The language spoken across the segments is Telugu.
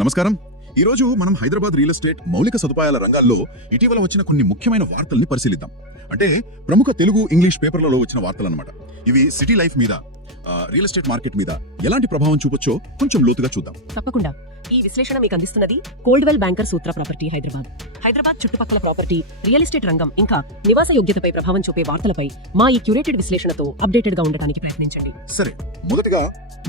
నమస్కారం. ఈరోజు మనం హైదరాబాద్ రియల్ ఎస్టేట్ మౌలిక సదుపాయాల రంగాల్లో ఇటీవల వచ్చిన కొన్ని ముఖ్యమైన వార్తల్ని పరిశీలిద్దాం. అంటే ప్రముఖ తెలుగు ఇంగ్లీష్ పేపర్లలో వచ్చిన వార్తలు అనమాట ఇవి సిటీ లైఫ్ మీద రియల్ ఎస్టేట్ మార్కెట్ మీద ఎలాంటి ప్రభావం చూపొచ్చో కొంచెం లోతుగా చూద్దాం. తప్పకుండా. ఈ విశ్లేషణ మీకు అందిస్తున్నది Coldwell Banker Sutra property Hyderabad. Hyderabad చుట్టుపక్కల ప్రాపర్టీ రియల్ ఎస్టేట్ రంగం ఇంకా నివాస యోగ్యతపై ప్రభావం చూపే వార్తలపై మా ఈ క్యూరేటెడ్ విశ్లేషణతో అప్డేటెడ్గా ఉండడానికి ప్రయత్నించండి. సరే మొదటగా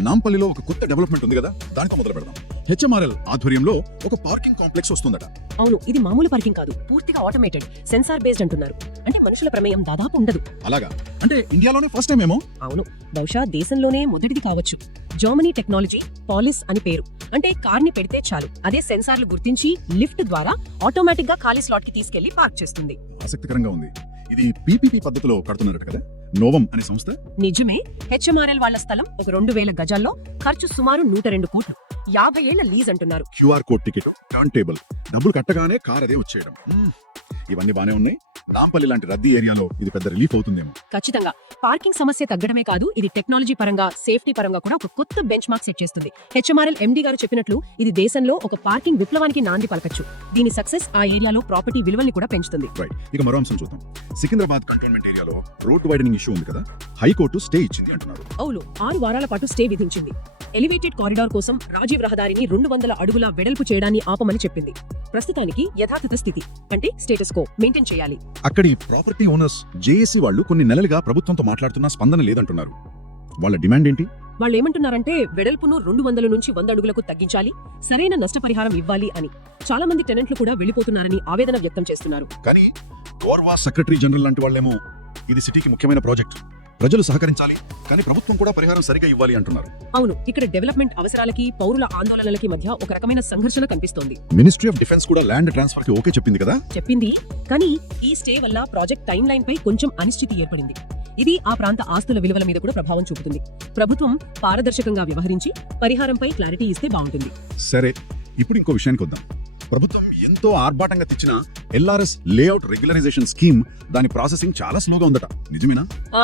నాంపల్లిలో ఒక కొత్త డెవలప్మెంట్ ఉంది కదా దానితో మొదలు పెడదాం. హెచ్ఎంఆర్ఎల్ ఆధ్వర్యంలో ఒక పార్కింగ్ కాంప్లెక్స్ వస్తుందట. అవును ఇది మామూలు పార్కింగ్ కాదు పూర్తిగా ఆటోమేటెడ్ సెన్సార్ బేస్డ్ అంటున్నారు. అంటే మనుషుల ప్రమేయం దాదాపు ఉండదు. అలాగా? అంటే ఇండియాలోనే ఫస్ట్ టైం ఏమో? అవును. బహుశా దేశంలోనే మొదటిది కావచ్చు. జర్మనీ టెక్నాలజీ పాలిస్ అని పేరు. అంటే కార్ని పెడితే చాలు. అదే సెన్సార్లు గుర్తించి లిఫ్ట్ ద్వారా ఆటోమేటిక్గా ఖాళీ స్లాట్కి తీసుకెళ్ళి పార్క్ చేస్తుంది. ఆసక్తికరంగా ఉంది. ఇది పీపీపీ పద్ధతిలో కడుతున్నట్టు కదా? నోవం అనే సంస్థ? నిజమే. హెచ్ఎంఆర్ఎల్ వాళ్ళ స్థలం ఒక రెండు వేల గజాల్లో ఖర్చు సుమారు నూట రెండు కోట్లు. యాభై ఏళ్ళ లీజ్ అంటున్నారు. Q R code ticket turn table. డబ్బులు కట్టగానే కార్ అదే వచ్చేయడం. ఇవన్నీ బానే ఉన్నాయి. నాంపల్లి లాంటి రద్దీ ఏరియాలో ఇది పెద్ద రిలీఫ్ అవుతుందేమో. ఖచ్చితంగా. పార్కింగ్ సమస్య తగ్గడమే కాదు ఇది టెక్నాలజీ పరంగా సేఫ్టీ పరంగా కూడా ఒక కొత్త బెంచ్ మార్క్ సెట్ చేస్తుంది. హెచ్ఎంఆర్ఎల్ ఎండి గారు చెప్పినట్లు ఇది దేశంలో ఒక పార్కింగ్ విప్లవానికి నాంది పలకచ్చు. దీని సక్సెస్ ఆ ఏరియాలో ప్రాపర్టీ విలువల్ని కూడా పెంచుతుంది. రైట్ ఇక మరో అంశం చూద్దాం. సికింద్రాబాద్ కంటోన్మెంట్ ఏరియాలో రోడ్ వైడనింగ్ ఇష్యూ ఉంది కదా. హైకోర్టు స్టే ఇచ్చింది అంటున్నారు. అవును ఆరు వారాల పాటు స్టే విధించింది. ఎలివేటెడ్ కారిడార్ కోసం రాజీవ్ రహదారిని రెండు వందల అడుగుల వెడల్పు చేయడాన్ని ఆపమని చెప్పింది. ప్రస్తుతానికి యథాతథ స్థితి. అంటే స్టేటస్ కో మెయింటైన్ చేయాలి. అక్కడి ప్రాపర్టీ ఓనర్స్ జేఏసీ వాళ్ళు కొన్ని నెలలుగా ప్రభుత్వంతో మాట్లాడుతున్నా స్పందన లేదంటున్నారు. వాళ్ళ డిమాండ్ ఏంటి? వాళ్ళు ఏమంటున్నారంటే వెడల్పును రెండు వందల నుంచి వంద అడుగులకు తగ్గించాలి సరైన నష్టపరిహారం ఇవ్వాలి అని. చాలా మంది టెనెంట్లు కూడా వెళ్ళిపోతున్నారని ఆవేదన వ్యక్తం చేస్తున్నారు. కానీ సెక్రటరీ జనరల్ లాంటి వాళ్ళేమో ఇది సిటీకి ముఖ్యమైన ప్రాజెక్ట్ ప్రజలు సహకరించాలి కానీ ప్రభుత్వం కూడా పరిహారం సరిగా ఇవ్వాలి అంటున్నారు. అవును ఇక్కడ డెవలప్మెంట్ అవసరాలకి పౌరుల ఆందోళనలకి మధ్య ఒక రకమైన సంఘర్షణ కనిపిస్తోంది. మినిస్ట్రీ ఆఫ్ డిఫెన్స్ కూడా ల్యాండ్ ట్రాన్స్ఫర్కి ఓకే చెప్పింది కదా? చెప్పింది కానీ ఈ స్టే వల్ల ప్రాజెక్ట్ టైం లైన్ పై కొంచెం అనిశ్చితి ఏర్పడింది. ఇది ఆ ప్రాంత ఆస్తుల విలువల మీద కూడా ప్రభావం చూపుతుంది. ప్రభుత్వం పారదర్శకంగా వ్యవహరించి పరిహారంపై క్లారిటీ ఇస్తే బాగుంటుంది. సరే ఇప్పుడు ఇంకో విషయానికి వద్దాం. ప్రభుత్వం ఎంతో ఆర్భాటంగా తెచ్చిన L R S layout regularisation scheme దాని ప్రాసెసింగ్ చాలా స్లోగా ఉందట. నిజమేనా? ఆ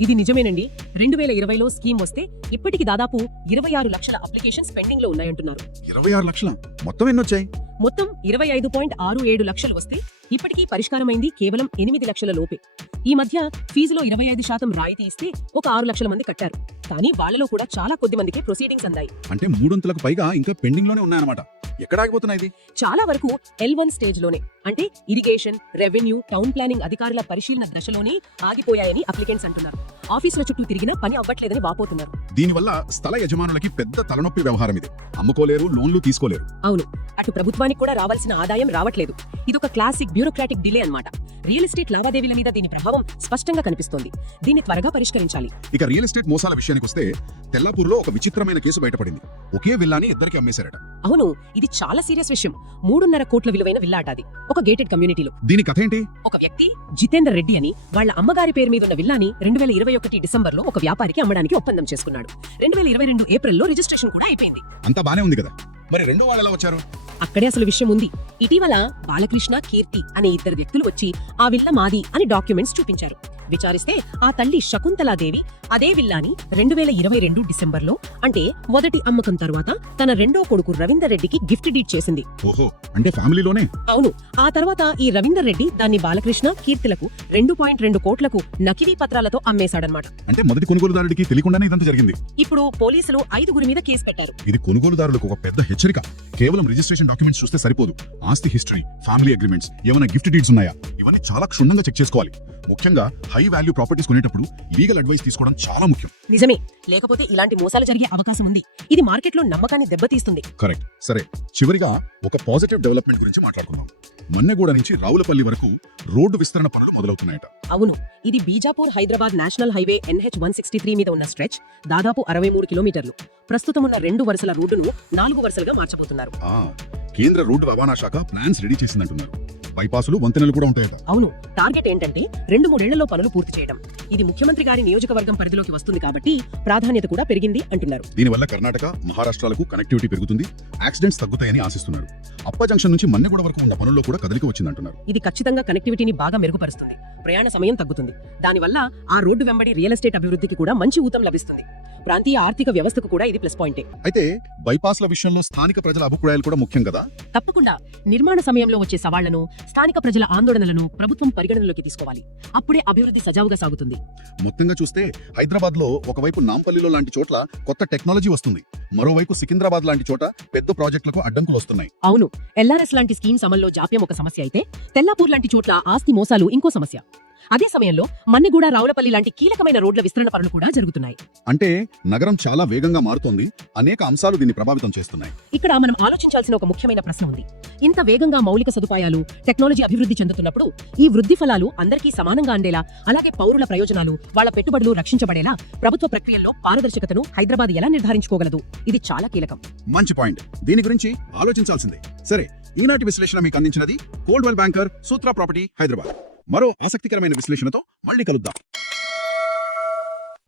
ఇది నిజమేనండి. రెండు వేల ఇరవైలో స్కీమ్ వస్తే ఇప్పటికి దాదాపు ఇరవై ఆరు లక్షల అప్లికేషన్స్ పెండింగ్లో ఉన్నాయంటున్నారు. ఇరవై ఆరు లక్షల? మొత్తం ఎన్ని వచ్చాయి మొత్తం ఇరవై ఐదు పాయింట్ ఆరు ఏడు లక్షలు వస్తే ఇప్పటికీ పరిష్కారమైంది కేవలం ఎనిమిది లక్షల లోపే. ఈ మధ్య ఫీజులో ఇరవై ఐదు శాతం రాయితీ ఇస్తే ఒక ఆరు లక్షల మంది కట్టారు. కానీ వాళ్ళలో కూడా చాలా కొద్ది మందికి ప్రొసీడింగ్స్ అందాయి. అంటే మూడొంతులకు పైగా ఇంకా పెండింగ్లోనే ఉన్నాయన్నమాట. ఎక్కడ ఆగిపోతున్నాయి ఇది? చాలా వరకు ఎల్ వన్ స్టేజ్లోనే అంటే ఇరిగేషన్ రెవెన్యూ టౌన్ ప్లానింగ్ అధికారుల పరిశీలన దశలోనే ఆగిపోయాయని అప్లికెంట్స్ అంటున్నారు. ఆఫీసుల చుట్టూ తిరిగినా పని అవ్వట్లేదని వాపోతున్నారు. దీనివల్ల స్థల యజమానులకి పెద్ద తలనొప్పి వ్యవహారం ఇది. అమ్ముకోలేరు లోన్లు తీసుకోలేరు. అవును. అటు ప్రభుత్వానికి కూడా రావాల్సిన ఆదాయం రావట్లేదు. ఇదొక క్లాసిక్ బ్యూరోక్రాటిక్ డిలే అన్నమాట. రియల్ ఎస్టేట్ లావాదేవీల మీద దీని ప్రభావం స్పష్టంగా కనిపిస్తోంది. దీన్ని త్వరగా పరిష్కరించాలి. ఇక రియల్ ఎస్టేట్ మోసాల విషయానికి వస్తే తెల్లాపూర్లో ఒక విచిత్రమైన కేసు బయటపడింది. ఒకే విల్లాని ఇద్దరికి అమ్మేశారట. అవును ఇది చాలా సీరియస్ విషయం. మూడున్నర కోట్ల విలువైన విల్లాట అది. ఒక గేటెడ్ కమ్యూనిటీలో. దీని కథ ఏంటి? ఒక వ్యక్తి జితేందర్ రెడ్డి అని వాళ్ళ అమ్మగారి పేరు మీద ఉన్న విల్లాని రెండు వేల ఇరవై ఒకటి డిసెంబర్లో ఒక వ్యాపారికి అమ్మడానికి ఒప్పందం చేసుకున్నాడు. రెండు వేల ఇరవై రెండు ఏప్రిల్లో రిజిస్ట్రేషన్ కూడా అయిపోయింది. అంతా బానే ఉంది కదా? మరి రెండు వాళ్ళు ఎలా వచ్చారు? అక్కడే అసలు విషయం ఉంది. ఇటీవల బాలకృష్ణ కీర్తి అనే ఇద్దరు వ్యక్తులు వచ్చి ఆ విల్ల మాది అని డాక్యుమెంట్స్ చూపించారు. విచారిస్తే ఆ తల్లి శకుంతలాదేవి అదే విల్లాని రెండు వేల ఇరవై రెండు డిసెంబర్లో అంటే మొదటి అమ్మకం తరువాత తన రెండో కొడుకు రవీందర్ రెడ్డికి గిఫ్ట్ డీడ్ చేసింది. ఓహో అంటే ఫ్యామిలీలోనే? అవును ఆ తర్వాత ఈ రవీందర్ రెడ్డి దాన్ని బాలకృష్ణ కీర్తిలకు రెండు పాయింట్ రెండు కోట్లకు నకిలీ పత్రాలతో అమ్మేశాడనమాట అంటే మొదటి కొనుగోలుదారుడికి తెలియకుండానే ఇదంతా జరిగింది? ఇప్పుడు పోలీసులు ఐదుగురి మీద కేసు పెట్టారు. ఇది కొనుగోలుదారులకు ఒక పెద్ద హెచ్చరిక. కేవలం రిజిస్ట్రేషన్ డాక్యుమెంట్స్ చూస్తే సరిపోదు. ఆస్తి హిస్టరీ ఫ్యామిలీ అగ్రిమెంట్స్ ఏమైనా గిఫ్ట్ డీడ్స్ ఉన్నాయా? ఇవన్నీ చాలా క్షుణ్ణంగా చెక్ చేసుకోవాలి. ముఖ్యంగా హై వాల్యూ ప్రాపర్టీస్ కొనేటప్పుడు లీగల్ అడ్వైస్ తీసుకోవడం చాలా ముఖ్యం. నిజమే. లేకపోతే ఇలాంటి మోసాలు జరిగే అవకాశం ఉంది. ఇది మార్కెట్లో నమ్మకాన్ని దెబ్బతీస్తుంది. కరెక్ట్ సరే చివరిగా ఒక పాజిటివ్ డెవలప్మెంట్ గురించి మాట్లాడుకుందాం. మన్నెగూడ నుంచి రావులపల్లి వరకు రోడ్డు విస్తరణ పనులు మొదలవుతున్నాయట. అవును. ఇది Bijapur Hyderabad national highway N H one sixty three మీద ఉన్న స్ట్రెచ్ దాదాపు అరవై మూడు కిలోమీటర్లు. ప్రస్తుతం ఉన్న రెండు వరుసల రోడ్డును నాలుగు వరుసలుగా మార్చబోతున్నారు. కేంద్ర రోడ్డు రవాణా శాఖ ప్లాన్స్ రెడీ చేసిందంటున్నారు. బైపాసులు వంతెనలు కూడా ఉంటాయట. అవును. టార్గెట్ ఏంటంటే రెండు మూడేళ్ళలో పనులు పూర్తి చేయడం. ఇది ముఖ్యమంత్రి గారి నియోజకవర్గం పరిధిలోకి వస్తుంది కాబట్టి ప్రాధాన్యత కూడా పెరిగింది అంటున్నారు. దీనివల్ల కర్ణాటక మహారాష్ట్రాలకు కనెక్టివిటీ పెరుగుతుంది యాక్సిడెంట్స్ తగ్గుతాయని ఆశిస్తున్నారు. అప్ప జంక్షన్ నుంచి మన్నెగూడ వరకు ఉన్న పనుల్లో కూడా కదలిక వచ్చిందంటున్నారు. ఇది ఖచ్చితంగా కనెక్టివిటీని బాగా మెరుగుపరుస్తుంది. ప్రయాణ సమయం తగ్గుతుంది. దానివల్ల ఆ రోడ్డు వెంబడి రియల్ ఎస్టేట్ అభివృద్ధికి కూడా మంచి ఊతం లభిస్తుంది. ప్రాంతీయ ఆర్థిక వ్యవస్థకు కూడా ఇది ప్లస్ పాయింటే అయితే బైపాస్ల విషయంలో స్థానిక ప్రజల అభిప్రాయాలు కూడా ముఖ్యం కదా? తప్పకుండా. నిర్మాణ సమయంలో వచ్చే సవాళ్ళను స్థానిక ప్రజల ఆందోళనలను ప్రభుత్వం పరిగణనలోకి తీసుకోవాలి. అప్పుడే అభివృద్ధి సజావుగా సాగుతుంది. మొత్తంగా చూస్తే హైదరాబాద్లో ఒకవైపు నాంపల్లిలో లాంటి చోట్ల కొత్త టెక్నాలజీ వస్తుంది. మరోవైపు సికింద్రాబాద్ లాంటి చోట పెద్ద ప్రాజెక్టులకు అడ్డంకులు వస్తున్నాయి. అవును. ఎల్ఆర్ఎస్ లాంటి స్కీమ్స్ అమల్లో జాప్యం ఒక సమస్య అయితే తెల్లాపూర్ లాంటి చోట్ల ఆస్తి మోసాలు ఇంకో సమస్య. అదే సమయంలో మన్నిగూడ రావులపల్లి లాంటి కీలకమైన రోడ్ల విస్తరణ పనులు కూడా జరుగుతున్నాయి. అంటే నగరం చాలా వేగంగా మారుతోంది అనేక అంశాలు దీన్ని ప్రభావితం చేస్తున్నాయి. ఇక్కడ మనం ఆలోచించాల్సిన ఒక ముఖ్యమైన ప్రశ్న ఉంది. ఇంత వేగంగా మౌలిక సదుపాయాలు టెక్నాలజీ అభివృద్ధి చెందుతున్నప్పుడు ఈ వృద్ధి ఫలాలు అందరికీ సమానంగా అందేలా అలాగే పౌరుల ప్రయోజనాలు వాళ్ళ పెట్టుబడులు రక్షించబడేలా ప్రభుత్వ ప్రక్రియల్లో పారదర్శకతను హైదరాబాద్ ఎలా నిర్ధారించుకోగలదు? ఇది చాలా కీలకం. మంచి పాయింట్. దీని గురించి ఆలోచించాల్సిందే. సరే ఈనాటి విశ్లేషణ మీకు అందించినది Coldwell Banker Sutra property Hyderabad. మరో ఆసక్తికరమైన విశ్లేషణతో మళ్ళీ కలుద్దాం.